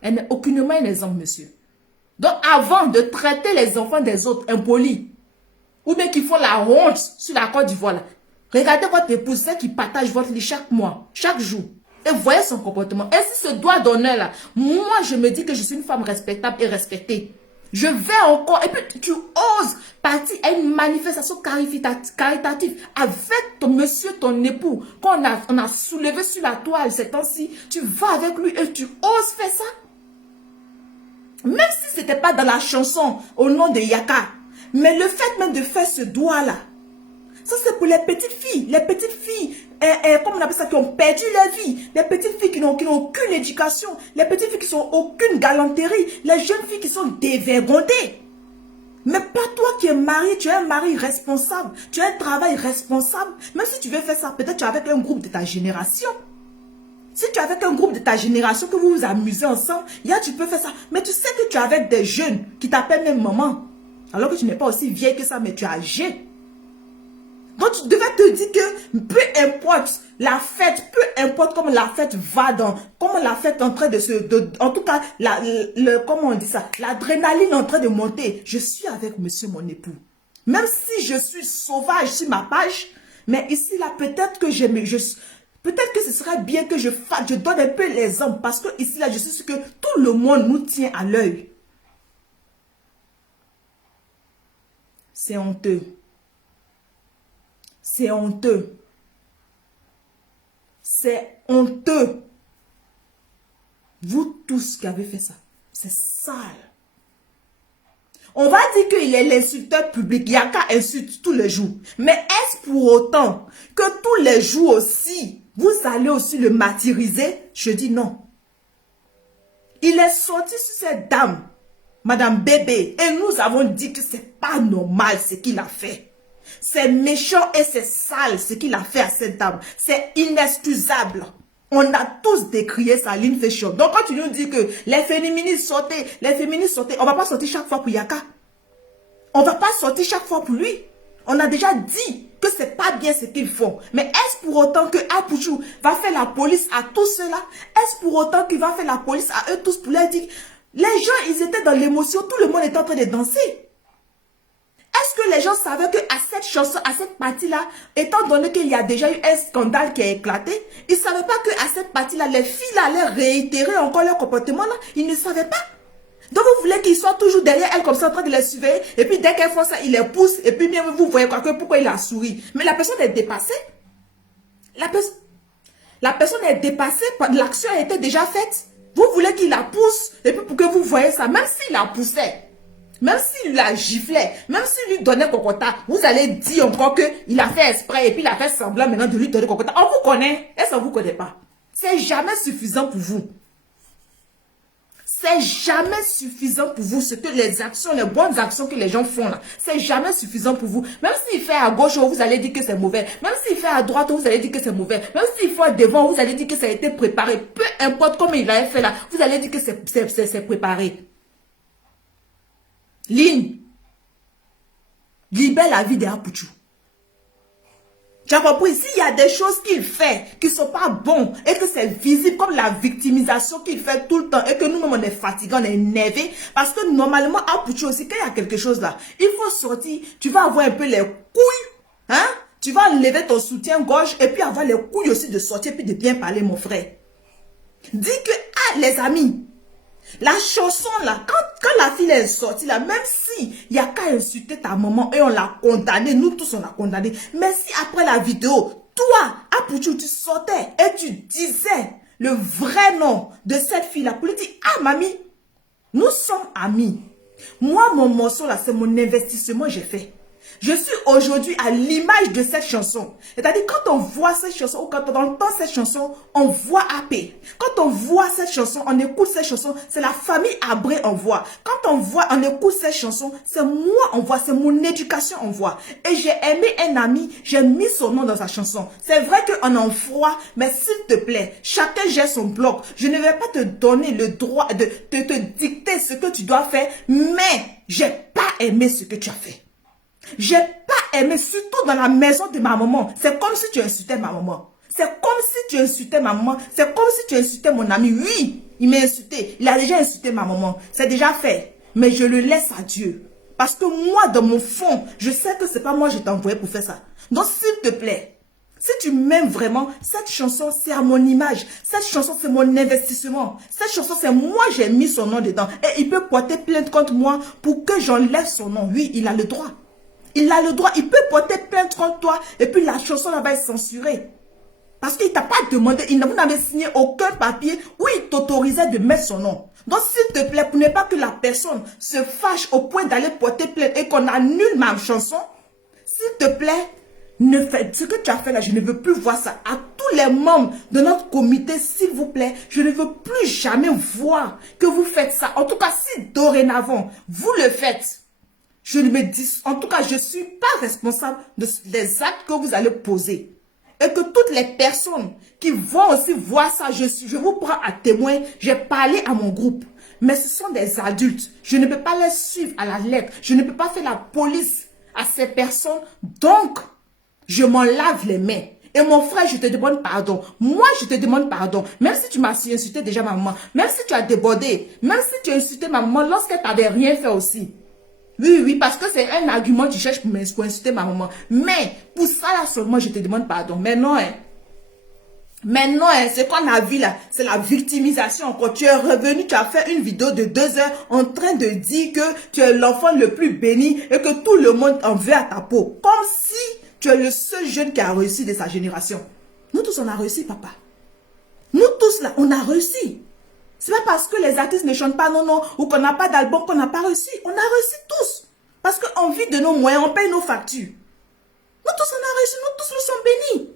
Elle n'est aucunement un exemple, monsieur. Donc, avant de traiter les enfants des autres impolis, ou bien qui font la honte sur la Côte d'Ivoire, regardez votre épouse, celle qui partage votre lit chaque mois, chaque jour. Et voyez son comportement. Et si ce doigt d'honneur là, moi, je me dis que je suis une femme respectable et respectée. Je vais encore, et puis tu oses partir à une manifestation caritative avec ton monsieur, ton époux, qu'on a soulevé sur la toile ces temps-ci, tu vas avec lui et tu oses faire ça. Même si ce n'était pas dans la chanson au nom de Yaka, mais le fait même de faire ce doigt-là, ça c'est pour les petites filles, comme on appelle ça, qui ont perdu leur vie, les petites filles qui n'ont aucune éducation, les petites filles qui n'ont aucune galanterie, les jeunes filles qui sont dévergondées. Mais pas toi qui es marié, tu es un mari responsable, tu as un travail responsable. Même si tu veux faire ça, peut-être tu es avec un groupe de ta génération. Si tu es avec un groupe de ta génération, que vous vous amusez ensemble, tu peux faire ça. Mais tu sais que tu es avec des jeunes qui t'appellent même maman. Alors que tu n'es pas aussi vieille que ça, mais tu es âgée. Donc tu devais te dire que peu importe la fête, peu importe comment la fête va comment la fête est en train en tout cas, comment on dit ça, l'adrénaline est en train de monter. Je suis avec monsieur mon époux. Même si je suis sauvage sur ma page, mais ici là, peut-être que peut-être que ce serait bien que je donne un peu l'exemple parce que ici là, je suis sûre que tout le monde nous tient à l'œil. C'est honteux. C'est honteux. C'est honteux. Vous tous qui avez fait ça, c'est sale. On va dire qu'il est l'insulteur public. Yaka insulte tous les jours. Mais est-ce pour autant que tous les jours aussi, vous allez aussi le martyriser? Je dis non. Il est sorti sur cette dame, Madame Bébé, et nous avons dit que c'est pas normal ce qu'il a fait. C'est méchant et c'est sale ce qu'il a fait à cette dame. C'est inexcusable. On a tous décrié sa ligne fait chaud. Donc quand tu nous dis que les féministes sortaient, on va pas sortir chaque fois pour Yaka. On va pas sortir chaque fois pour lui. On a déjà dit que c'est pas bien ce qu'ils font. Mais est-ce pour autant que Apouchou va faire la police à tous ceux-là? Est-ce pour autant qu'il va faire la police à eux tous pour leur dire? Les gens, ils étaient dans l'émotion, tout le monde était en train de danser. Est-ce que les gens savaient qu'à cette chanson, à cette partie-là, étant donné qu'il y a déjà eu un scandale qui a éclaté, ils ne savaient pas qu'à cette partie-là, les filles allaient réitérer encore leur comportement là? Ils ne savaient pas. Donc vous voulez qu'ils soient toujours derrière elle comme ça en train de les surveiller, et puis dès qu'elles font ça, ils les poussent, et puis bien vous voyez quoi, que pourquoi il a souri. Mais la personne est dépassée. La personne est dépassée, l'action a été déjà faite. Vous voulez qu'il la pousse, et puis pour que vous voyez ça, même s'il la poussait, même s'il la giflait, même s'il lui donnait Kokota, vous allez dire encore qu'il a fait exprès, et puis il a fait semblant maintenant de lui donner Kokota. On vous connaît, est-ce qu'on ne vous connaît pas? C'est jamais suffisant pour vous. C'est jamais suffisant pour vous, ce que les actions, les bonnes actions que les gens font là. C'est jamais suffisant pour vous. Même s'il fait à gauche, vous allez dire que c'est mauvais. Même s'il fait à droite, vous allez dire que c'est mauvais. Même s'il fait devant, vous allez dire que ça a été préparé. Peu importe comment il a fait là, vous allez dire que c'est préparé. Lynn, libère la vie de Apouchou. Tu as compris? S'il y a des choses qu'il fait qui ne sont pas bonnes et que c'est visible comme la victimisation qu'il fait tout le temps et que nous-mêmes on est fatigués, on est énervés, parce que normalement, Apouchou aussi, quand il y a quelque chose là, il faut sortir, tu vas avoir un peu les couilles, hein? Tu vas enlever ton soutien-gorge et puis avoir les couilles aussi de sortir et puis de bien parler, mon frère. Dis que, ah, les amis, la chanson là, quand la fille est sortie là, même si il y a qu'à insulter ta maman et on l'a condamné, nous tous on l'a condamné, mais si après la vidéo, toi, Apouchou, tu sortais et tu disais le vrai nom de cette fille là, pour lui dire, ah mamie, nous sommes amis. Moi, mon morceau là, c'est mon investissement que j'ai fait. Je suis aujourd'hui à l'image de cette chanson. C'est-à-dire, quand on voit cette chanson, ou quand on entend cette chanson, on voit AP. Quand on voit cette chanson, on écoute cette chanson, c'est la famille Abré, on voit. Quand on écoute cette chanson, c'est moi, on voit, c'est mon éducation, on voit. Et j'ai aimé un ami, j'ai mis son nom dans sa chanson. C'est vrai qu'on est en froid, mais s'il te plaît, chacun gère son bloc. Je ne vais pas te donner le droit de te dicter ce que tu dois faire, mais j'ai pas aimé ce que tu as fait. J'ai pas aimé, surtout dans la maison de ma maman. C'est comme si tu insultais ma maman. C'est comme si tu insultais ma maman. C'est comme si tu insultais mon ami. Oui, il m'a insulté. Il a déjà insulté ma maman. C'est déjà fait. Mais je le laisse à Dieu. Parce que moi, dans mon fond, je sais que c'est pas moi que je t'ai envoyé pour faire ça. Donc, s'il te plaît, si tu m'aimes vraiment, cette chanson, c'est à mon image. Cette chanson, c'est mon investissement. Cette chanson, c'est moi, j'ai mis son nom dedans. Et il peut porter plainte contre moi pour que j'enlève son nom. Oui, il a le droit. Il a le droit, il peut porter plainte contre toi et puis la chanson là va être censurée. Parce qu'il ne t'a pas demandé, vous n'avez signé aucun papier où il t'autorisait de mettre son nom. Donc s'il te plaît, pour ne pas que la personne se fâche au point d'aller porter plainte et qu'on annule ma chanson, s'il te plaît, ne fais ce que tu as fait là, je ne veux plus voir ça. À tous les membres de notre comité, s'il vous plaît, je ne veux plus jamais voir que vous faites ça. En tout cas, si dorénavant, vous le faites, je ne me dis, en tout cas, je ne suis pas responsable des actes que vous allez poser. Et que toutes les personnes qui vont aussi voir ça, je vous prends à témoin, j'ai parlé à mon groupe. Mais ce sont des adultes. Je ne peux pas les suivre à la lettre. Je ne peux pas faire la police à ces personnes. Donc, je m'en lave les mains. Et mon frère, je te demande pardon. Moi, je te demande pardon. Même si tu m'as insulté déjà ma maman. Même si tu as débordé. Même si tu as insulté ma maman lorsqu'elle t'avait rien fait aussi. Oui, parce que c'est un argument que tu cherches pour insulter ma maman. Mais pour ça là seulement, je te demande pardon. Mais non, hein. Mais non, hein, ce qu'on a vu là, c'est la victimisation. Quand tu es revenu, tu as fait une vidéo de 2 heures en train de dire que tu es l'enfant le plus béni et que tout le monde en veut à ta peau. Comme si tu es le seul jeune qui a réussi de sa génération. Nous tous, on a réussi, papa. Nous tous là, on a réussi. C'est pas parce que les artistes ne chantent pas non, ou qu'on n'a pas d'album qu'on n'a pas réussi. On a réussi tous. Parce qu'on vit de nos moyens, on paye nos factures. Nous tous, on a réussi, nous tous, nous sommes bénis.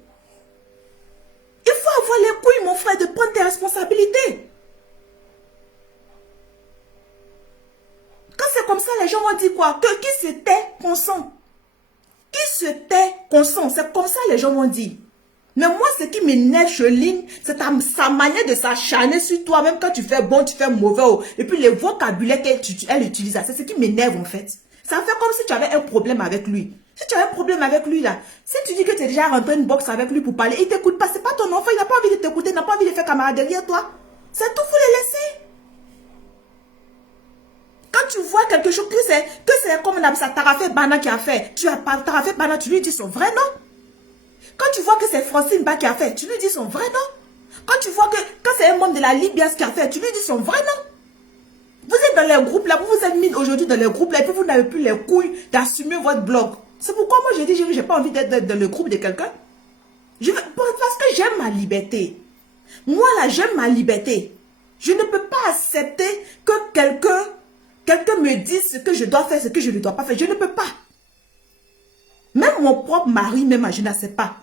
Il faut avoir les couilles, mon frère, de prendre tes responsabilités. Quand c'est comme ça, les gens vont dire quoi? Que qui se tait, consent. Qui se tait, consent. C'est comme ça, les gens vont dire. Mais moi, ce qui m'énerve, Cheline, c'est sa manière de s'acharner sur toi, même quand tu fais bon, tu fais mauvais. Oh. Et puis les vocabulaires qu'elle utilise, c'est ce qui m'énerve en fait. Ça fait comme si tu avais un problème avec lui. Si tu as un problème avec lui là, si tu dis que tu es déjà rentré une boxe avec lui pour parler, il ne t'écoute pas, c'est pas ton enfant, il n'a pas envie de t'écouter, il n'a pas envie de faire camaraderie derrière toi. C'est tout, faut les laisser. Quand tu vois quelque chose que c'est comme ça, Tarafé Bana qui a fait, tu as pas Tarafé Bana, tu lui dis son vrai nom. Quand tu vois que c'est Francine Ba qui a fait, tu lui dis son vrai nom. Quand tu vois que c'est un membre de la Libias qui a fait, tu lui dis son vrai nom. Vous êtes dans les groupes là, vous vous êtes mis aujourd'hui dans les groupes là, et puis vous n'avez plus les couilles d'assumer votre blog. C'est pourquoi moi je dis, je n'ai pas envie d'être dans le groupe de quelqu'un. Parce que j'aime ma liberté. Moi là, j'aime ma liberté. Je ne peux pas accepter que quelqu'un me dise ce que je dois faire, ce que je ne dois pas faire. Je ne peux pas. Même mon propre mari, même je n'accepte pas.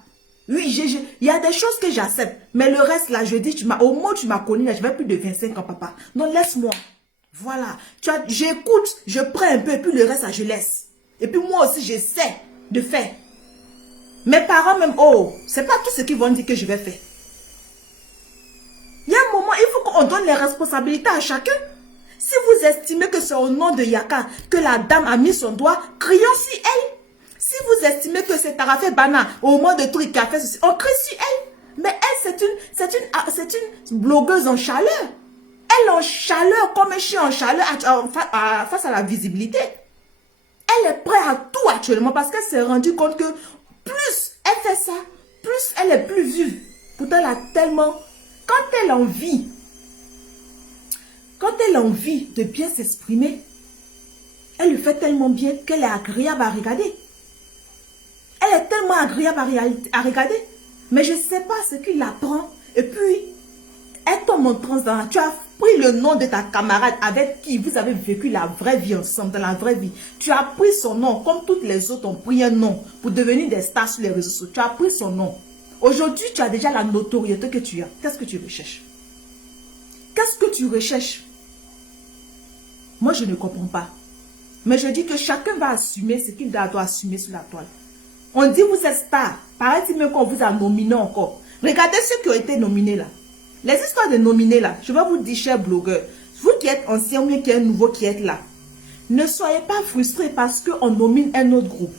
Oui, il y a des choses que j'accepte. Mais le reste, là, je dis, au moins tu m'as connu, là, je vais plus de 25 ans, papa. Non, laisse-moi. Voilà. J'écoute, je prends un peu, et puis le reste, là, je laisse. Et puis moi aussi, j'essaie de faire. Mes parents même, oh, c'est pas tout ce qu'ils vont dire que je vais faire. Il y a un moment, il faut qu'on donne les responsabilités à chacun. Si vous estimez que c'est au nom de Yaka que la dame a mis son doigt, crions sur elle. Si vous estimez que c'est Tarafé Bana au moment de truc qui a fait ceci, on crie sur elle. Mais elle, c'est une blogueuse en chaleur. Elle en chaleur, comme un chien en chaleur face à la visibilité. Elle est prête à tout actuellement parce qu'elle s'est rendue compte que plus elle fait ça, plus elle est plus vue. Pourtant, elle a tellement... Quand elle a envie de bien s'exprimer, elle le fait tellement bien qu'elle est agréable à regarder. Elle est tellement agréable à regarder. Mais je ne sais pas ce qu'il apprend. Et puis, elle tombe en transe dans... Tu as pris le nom de ta camarade avec qui vous avez vécu la vraie vie ensemble, dans la vraie vie. Tu as pris son nom, comme toutes les autres ont pris un nom pour devenir des stars sur les réseaux sociaux. Tu as pris son nom. Aujourd'hui, tu as déjà la notoriété que tu as. Qu'est-ce que tu recherches? Qu'est-ce que tu recherches? Moi, je ne comprends pas. Mais je dis que chacun va assumer ce qu'il doit assumer sur la toile. On dit vous êtes star. Paraît-il même qu'on vous a nominé encore. Regardez ceux qui ont été nominés là. Les histoires de nominés là, je vais vous dire, chers blogueurs, vous qui êtes anciens ou qui êtes nouveaux qui êtes là, ne soyez pas frustrés parce qu'on nomine un autre groupe.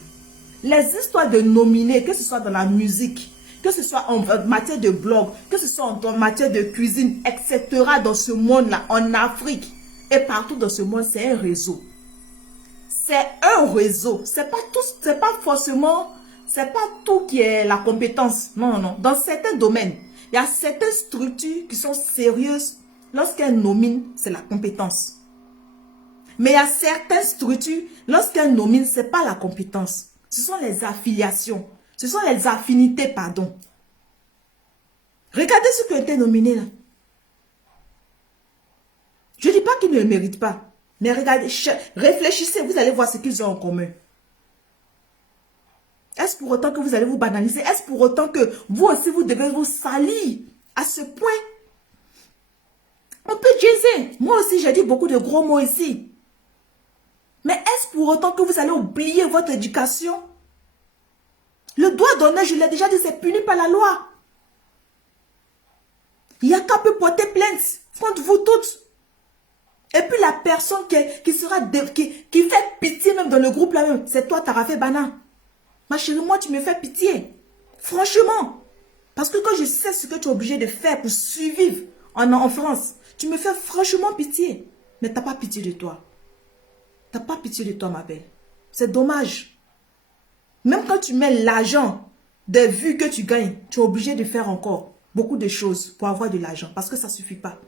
Les histoires de nominés, que ce soit dans la musique, que ce soit en matière de blog, que ce soit en matière de cuisine, etc. dans ce monde-là, en Afrique et partout dans ce monde, c'est un réseau. C'est un réseau. C'est pas forcément, c'est pas tout qui est la compétence. Non, non. Dans certains domaines, il y a certaines structures qui sont sérieuses. Lorsqu'elles nominent, c'est la compétence. Mais il y a certaines structures, lorsqu'elles nominent, ce n'est pas la compétence. Ce sont les affiliations. Ce sont les affinités, pardon. Regardez ceux qui ont été nominés là. Je ne dis pas qu'ils ne le méritent pas. Mais regardez, réfléchissez, vous allez voir ce qu'ils ont en commun. Est-ce pour autant que vous allez vous banaliser? Est-ce pour autant que vous aussi, vous devez vous salir à ce point? On peut jazzer. Moi aussi, j'ai dit beaucoup de gros mots ici. Mais est-ce pour autant que vous allez oublier votre éducation? Le doigt d'honneur, je l'ai déjà dit, c'est puni par la loi. Yaka peut porter plainte contre vous toutes. Et puis la personne qui fait pitié même dans le groupe là même, c'est toi, Tarafé Bana. Ma chérie, moi tu me fais pitié. Franchement. Parce que quand je sais ce que tu es obligé de faire pour survivre en France, tu me fais franchement pitié. Mais tu n'as pas pitié de toi. Tu n'as pas pitié de toi, ma belle. C'est dommage. Même quand tu mets l'argent des vues que tu gagnes, tu es obligé de faire encore beaucoup de choses pour avoir de l'argent. Parce que ça ne suffit pas.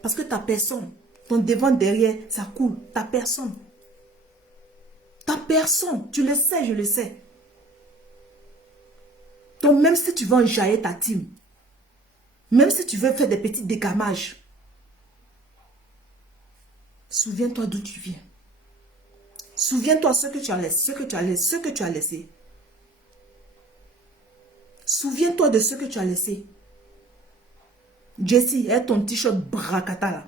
Parce que tu n'as personne. Ton devant, derrière, ça coule. Tu n'as personne. Tu n'as personne. Tu le sais, je le sais. Donc même si tu veux enjailler ta team, même si tu veux faire des petits décamages, souviens-toi d'où tu viens. Souviens-toi ce que tu as laissé, Souviens-toi de ce que tu as laissé. Jessie, est ton t-shirt bracata là.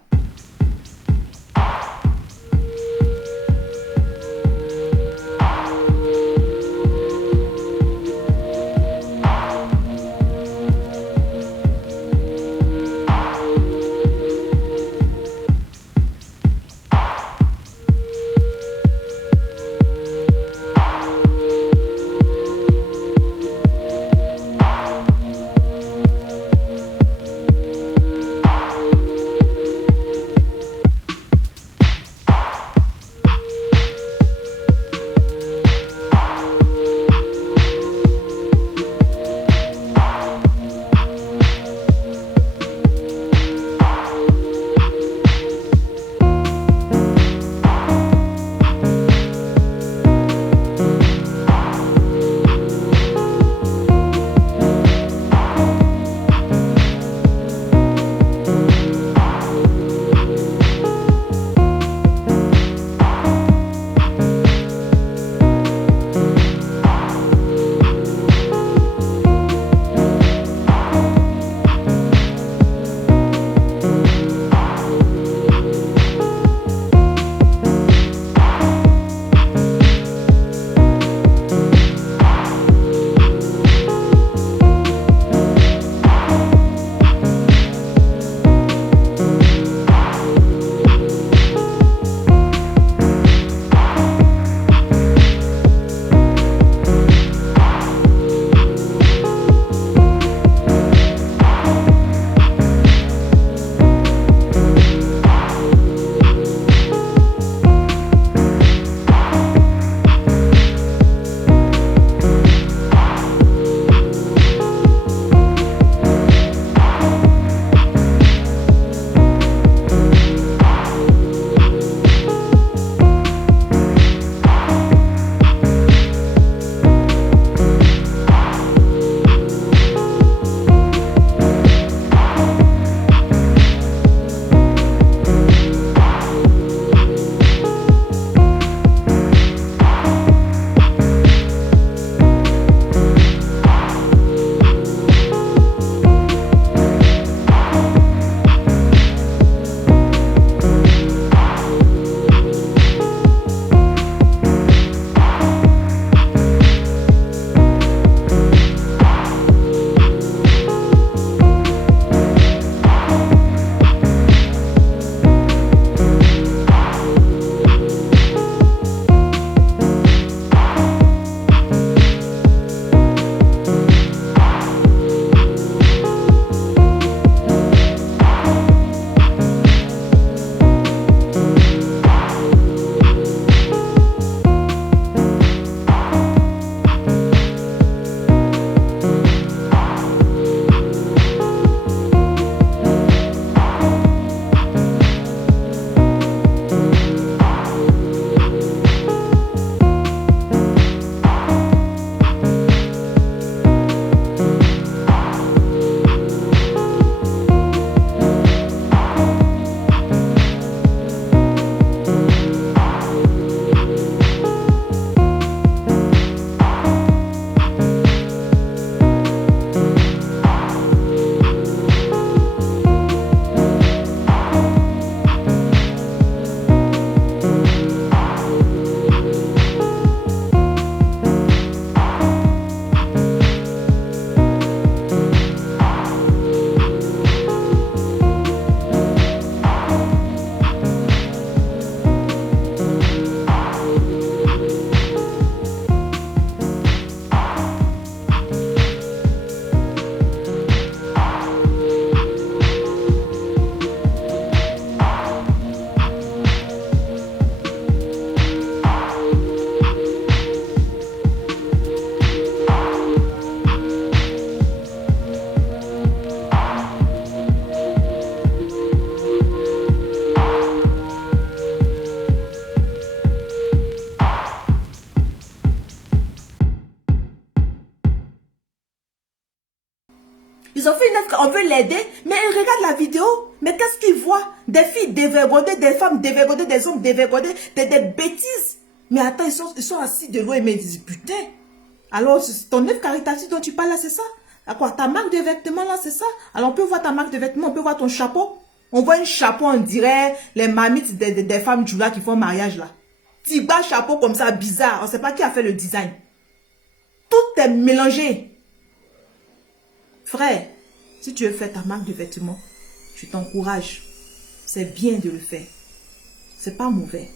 l'aider. Mais il regarde la vidéo. Mais qu'est-ce qu'il voit? Des filles dévergondées, des femmes dévergondées, des hommes dévergondés, des bêtises. Mais attends, ils sont assis de loin et ils disent, putain. Alors, ton œuvre caritative dont tu parles là, c'est ça? À quoi? Ta marque de vêtements là, c'est ça? Alors, on peut voir ta marque de vêtements, on peut voir ton chapeau. On voit un chapeau, on dirait les mamites des femmes Djoula qui font mariage là. Petit bas chapeau comme ça, bizarre. On ne sait pas qui a fait le design. Tout est mélangé. Frère, si tu veux faire ta marque de vêtements, je t'encourage. C'est bien de le faire. C'est pas mauvais.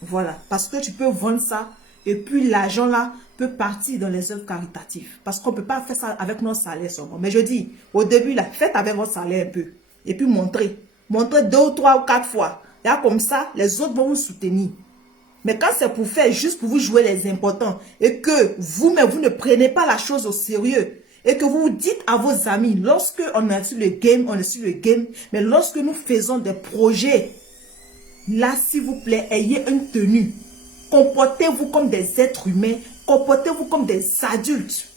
Voilà. Parce que tu peux vendre ça et puis l'argent là peut partir dans les œuvres caritatives. Parce qu'on ne peut pas faire ça avec nos salaires seulement. Mais je dis, au début là, faites avec votre salaire un peu. Et puis montrez. Montrez 2 ou 3 ou 4 fois. Là, comme ça, les autres vont vous soutenir. Mais quand c'est pour faire, juste pour vous jouer les importants, et que vous-même, vous ne prenez pas la chose au sérieux, et que vous vous dites à vos amis, lorsque on est sur le game, on est sur le game, mais lorsque nous faisons des projets, là, s'il vous plaît, ayez une tenue. Comportez-vous comme des êtres humains, comportez-vous comme des adultes.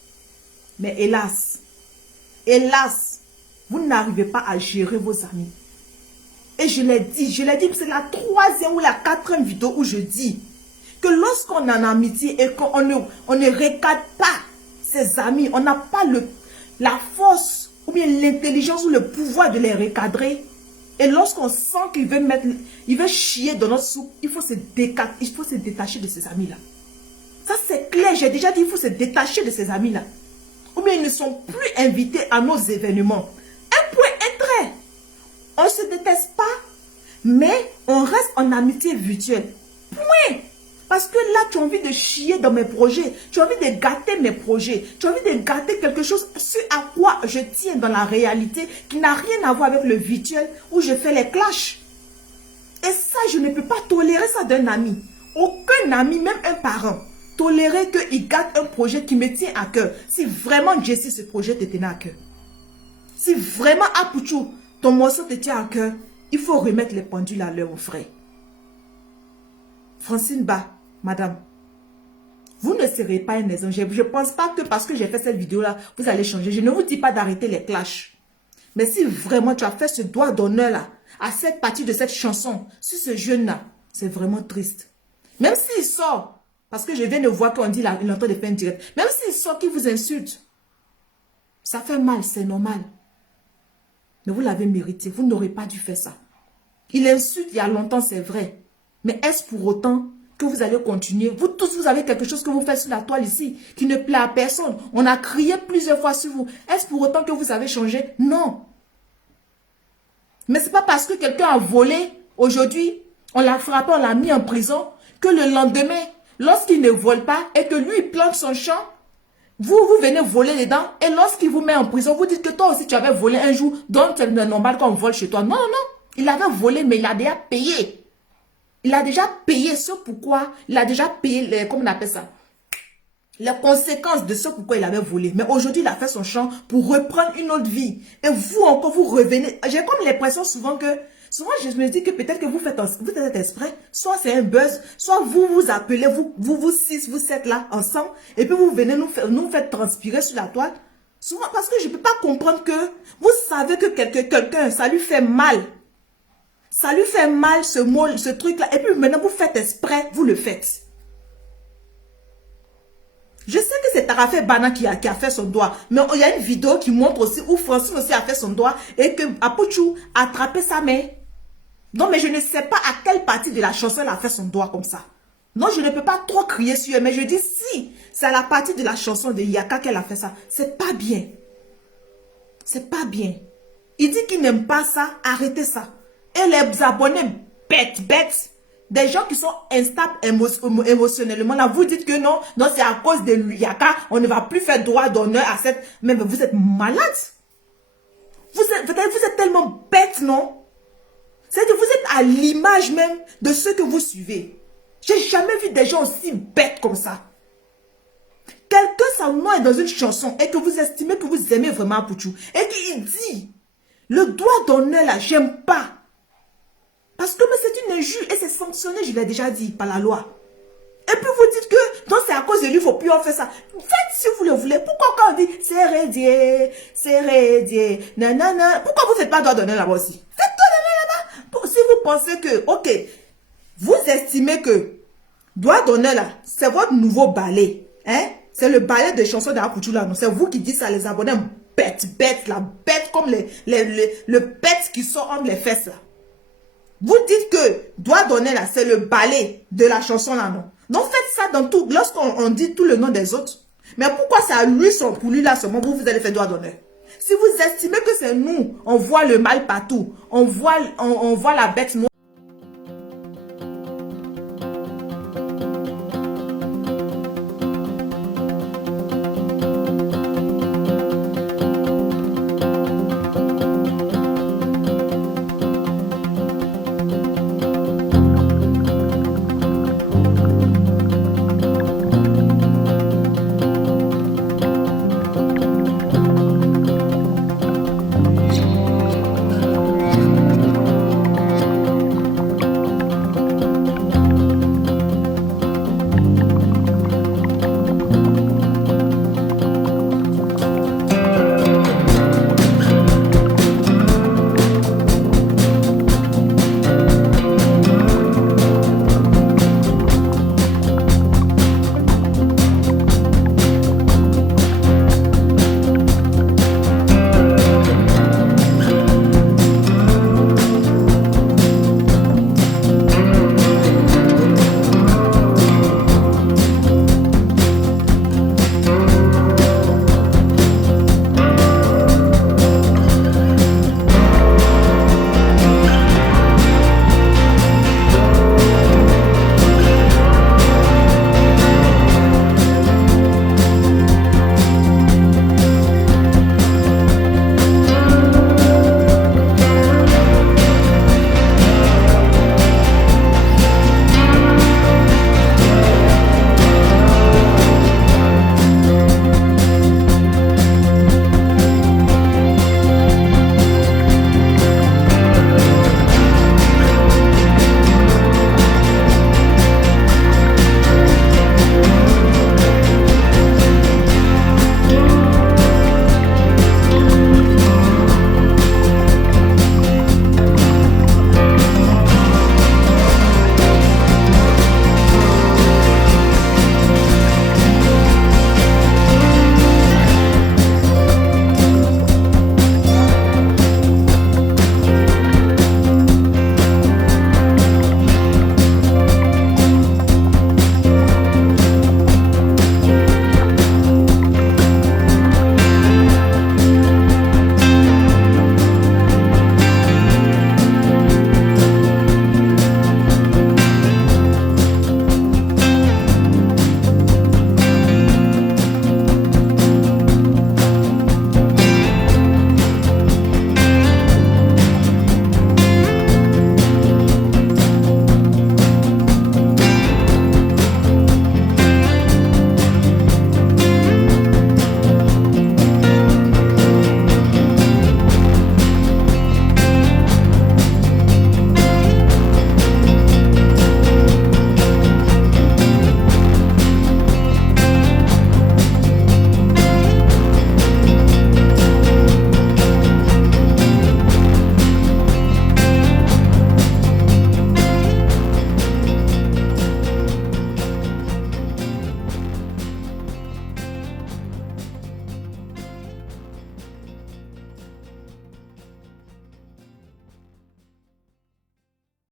Mais hélas, vous n'arrivez pas à gérer vos amis. Et je l'ai dit, c'est la 3e ou la 4e vidéo où je dis que lorsqu'on est en amitié et qu'on ne recadre pas ses amis, on n'a pas la force ou bien l'intelligence ou le pouvoir de les recadrer. Et lorsqu'on sent qu'il veut chier dans notre soupe, il faut se détacher de ces amis-là. Ça c'est clair, j'ai déjà dit, il faut se détacher de ces amis-là. Ou bien ils ne sont plus invités à nos événements. Un point, un trait. On ne se déteste pas, mais on reste en amitié virtuelle. Point. Parce que là, tu as envie de chier dans mes projets. Tu as envie de gâter mes projets. Tu as envie de gâter quelque chose sur à quoi je tiens dans la réalité qui n'a rien à voir avec le virtuel où je fais les clashs. Et ça, je ne peux pas tolérer ça d'un ami. Aucun ami, même un parent, tolérer qu'il gâte un projet qui me tient à cœur. Si vraiment, Jessie, ce projet te tenait à cœur. Si vraiment, Apuchou, ton morceau te tient à cœur, il faut remettre les pendules à l'heure, mon frère. Francine Ba, madame, vous ne serez pas un exemple. Je ne pense pas que parce que j'ai fait cette vidéo-là, vous allez changer. Je ne vous dis pas d'arrêter les clashs. Mais si vraiment tu as fait ce doigt d'honneur-là, à cette partie de cette chanson, sur ce jeune-là, c'est vraiment triste. Même s'il sort, parce que je viens de voir qu'on dit là, il est en train de faire un direct, même s'il sort, qu'il vous insulte, ça fait mal, c'est normal. Mais vous l'avez mérité. Vous n'aurez pas dû faire ça. Il insulte il y a longtemps, c'est vrai. Mais est-ce pour autant que vous allez continuer? Vous tous, vous avez quelque chose que vous faites sur la toile ici qui ne plaît à personne. On a crié plusieurs fois sur vous. Est-ce pour autant que vous avez changé? Non. Mais ce n'est pas parce que quelqu'un a volé aujourd'hui, on l'a frappé, on l'a mis en prison, que le lendemain, lorsqu'il ne vole pas et que lui, il plante son champ, vous venez voler dedans et lorsqu'il vous met en prison, vous dites que toi aussi tu avais volé un jour, donc c'est normal qu'on vole chez toi. Non, non, il avait volé, mais il a déjà payé. Il a déjà payé ce pourquoi, il a déjà payé, comment on appelle ça, les conséquences de ce pourquoi il avait volé. Mais aujourd'hui, il a fait son champ pour reprendre une autre vie. Et vous encore, vous revenez. J'ai comme l'impression souvent que, souvent je me dis que peut-être que vous faites exprès, soit c'est un buzz, soit vous vous appelez, vous 6, vous 7 là, ensemble, et puis vous venez nous faire transpirer sur la toile. Souvent, parce que je ne peux pas comprendre que vous savez que quelqu'un, ça lui fait mal. Ça lui fait mal ce mot, ce truc-là. Et puis maintenant, vous faites exprès, vous le faites. Je sais que c'est Tarafé Bana qui a fait son doigt. Mais il y a une vidéo qui montre aussi où Francine aussi a fait son doigt et que Apuchou a attrapé sa main. Non, mais je ne sais pas à quelle partie de la chanson elle a fait son doigt comme ça. Non, je ne peux pas trop crier sur elle. Mais je dis si c'est à la partie de la chanson de Yaka qu'elle a fait ça. C'est pas bien. C'est pas bien. Il dit qu'il n'aime pas ça. Arrêtez ça. Et les abonnés bêtes, des gens qui sont instables émotionnellement, là, vous dites que non, c'est à cause de Yaka, on ne va plus faire droit d'honneur à cette... Mais vous êtes malade. Vous êtes tellement bête, non? C'est-à-dire vous êtes à l'image même de ceux que vous suivez. J'ai jamais vu des gens aussi bêtes comme ça. Quelqu'un seulement est dans une chanson et que vous estimez que vous aimez vraiment Apuchou et qu'il dit, le doigt d'honneur là, j'aime pas. Parce que c'est une injure et c'est sanctionné, je l'ai déjà dit, par la loi. Et puis vous dites que Donc c'est à cause de lui, il ne faut plus en faire ça. Faites si vous le voulez. Pourquoi quand on dit c'est rédié, nanana, pourquoi vous ne faites pas doigt d'honneur là-bas aussi? Faites doigt d'honneur là-bas. Si vous pensez que, ok, vous estimez que doigt d'honneur là, c'est votre nouveau ballet, hein? C'est le ballet de chansons d'Akuchu là, non? C'est vous qui dites ça, les abonnés bêtes, la bête comme le bête qui sort entre les fesses là. Vous dites que doigt d'honneur là, c'est le ballet de la chanson là, non? Donc faites ça dans tout, lorsqu'on dit tout le nom des autres. Mais pourquoi c'est à lui, pour lui là seulement, vous allez faire doigt d'honneur? Si vous estimez que c'est nous, on voit le mal partout, on voit la bête noire.